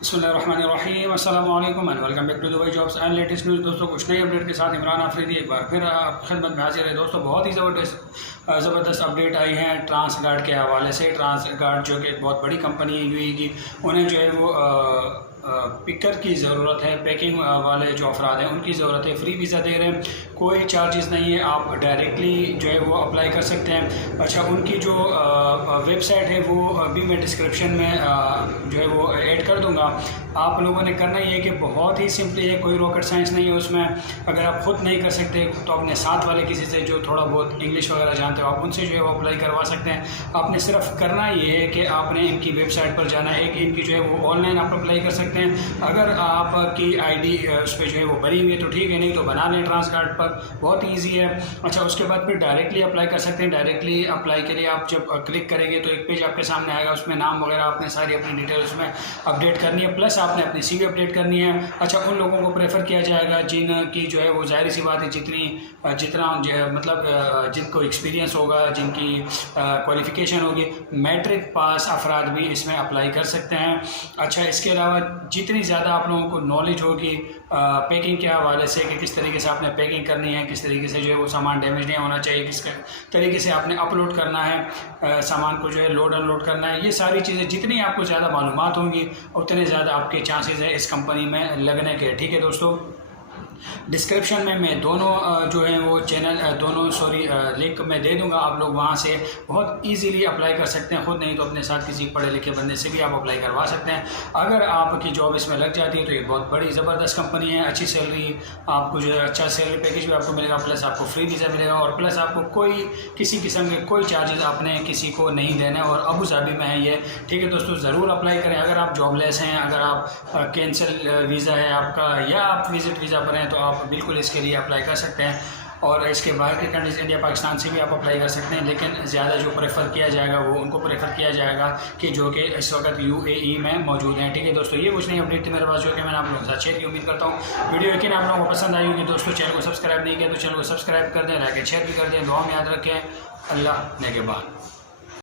बिस्मिल्लाहिर्रहमानिर्रहीम अस्सलामु अलैकुम and welcome back to Dubai jobs and latest news. दोस्तों कुछ नई अपडेट के साथ इमरान आफरीदी एक बार फिर आपकी खिदमत में हाजिर है। दोस्तों बहुत ही ज़बरदस्त अपडेट आई है ट्रांसगार्ड के हवाले से। ट्रांसगार्ड जो कि एक बहुत बड़ी कंपनी है यूएई की, उन्हें जो है वो पिकर की ज़रूरत है, पैकिंग वाले जो अफराद हैं उनकी ज़रूरत है। फ्री वीज़ा दे रहे हैं, कोई चार्जेस नहीं है, आप डायरेक्टली जो है वो अप्लाई कर सकते हैं। अच्छा, उनकी जो वेबसाइट है वो अभी मैं डिस्क्रिप्शन में जो है वो ऐड कर दूंगा। आप लोगों ने करना ही है कि बहुत ही सिंपली है, कोई रॉकेट साइंस नहीं है उसमें। अगर आप खुद नहीं कर सकते तो अपने साथ वाले किसी से जो थोड़ा बहुत इंग्लिश वगैरह जानते हो आप उनसे जो है वो अप्लाई करवा सकते हैं। आपने सिर्फ करना ये है कि आपने इनकी वेबसाइट पर जाना है, इनकी जो है वो ऑनलाइन आप अप्लाई कर सकते हैं। अगर आपकी आईडी उस पर जो है वो बनी हुई है तो ठीक है, नहीं तो बना लें ट्रांसगार्ड पर, बहुत ईजी है। अच्छा, उसके बाद फिर डायरेक्टली अप्लाई कर सकते हैं। डायरेक्टली अप्लाई के लिए आप जब क्लिक करेंगे तो एक पेज आपके सामने आएगा, उसमें नाम वगैरह आपने सारी अपनी डिटेल उसमें अपडेट करनी है, प्लस आपने अपनी CV अपडेट करनी है। अच्छा, उन लोगों को प्रेफर किया जाएगा जिनकी जो है वो जाहिर सी बात है जितना मतलब जिनको एक्सपीरियंस होगा, जिनकी क्वालिफिकेशन होगी, मैट्रिक पास अफराद भी इसमें अप्लाई कर सकते हैं। अच्छा, इसके अलावा जितनी ज़्यादा आप लोगों को नॉलेज होगी पैकिंग के हवाले से कि किस तरीके से आपने पैकिंग करनी है, किस तरीके से जो है वो सामान डैमेज नहीं होना चाहिए, किस तरीके से आपने अपलोड करना है, सामान को जो है लोड अनलोड करना है, ये सारी चीज़ें जितनी आपको ज़्यादा मालूमात होंगी उतने ज़्यादा आपके चांसेस है इस कंपनी में लगने के। ठीक है दोस्तों, डिस्क्रिप्शन में मैं दोनों जो है वो लिंक मैं दे दूंगा, आप लोग वहाँ से बहुत इजीली अप्लाई कर सकते हैं। खुद नहीं तो अपने साथ किसी पढ़े लिखे बंदे से भी आप अप्लाई करवा सकते हैं। अगर आपकी जॉब इसमें लग जाती है तो ये बहुत बड़ी ज़बरदस्त कंपनी है, अच्छी सैलरी आपको जो है, अच्छा सैलरी पैकेज भी आपको मिलेगा, प्लस आपको फ्री वीज़ा मिलेगा, और प्लस आपको कोई किसी किस्म के कोई चार्जेस आपने किसी को नहीं देना, और अबू धाबी में है ये। ठीक है दोस्तों, ज़रूर अप्लाई करें। अगर आप जॉबलेस हैं, अगर आप कैंसिल वीज़ा है आपका, या आप विजिट वीज़ा पर हैं, तो आप बिल्कुल इसके लिए अप्लाई कर सकते हैं। और इसके बाहर के कंट्रीज इंडिया पाकिस्तान से भी आप अप्लाई कर सकते हैं, लेकिन ज़्यादा जो प्रेफर किया जाएगा वो उनको प्रेफर किया जाएगा कि जो कि इस वक्त UAE में मौजूद हैं। ठीक है दोस्तों, ये कुछ नहीं अपडेट थी मेरे पास जो कि मैंने आप लोगों के साथ शेयर की। उम्मीद करता हूँ वीडियो यकीन आप लोगों को पसंद आई होगी। दोस्तों चैनल को सब्सक्राइब नहीं किया तो चैनल को सब्सक्राइब कर दें, लाइक शेयर भी कर दें, दुआ में याद रखें। अल्लाह नेगेबान।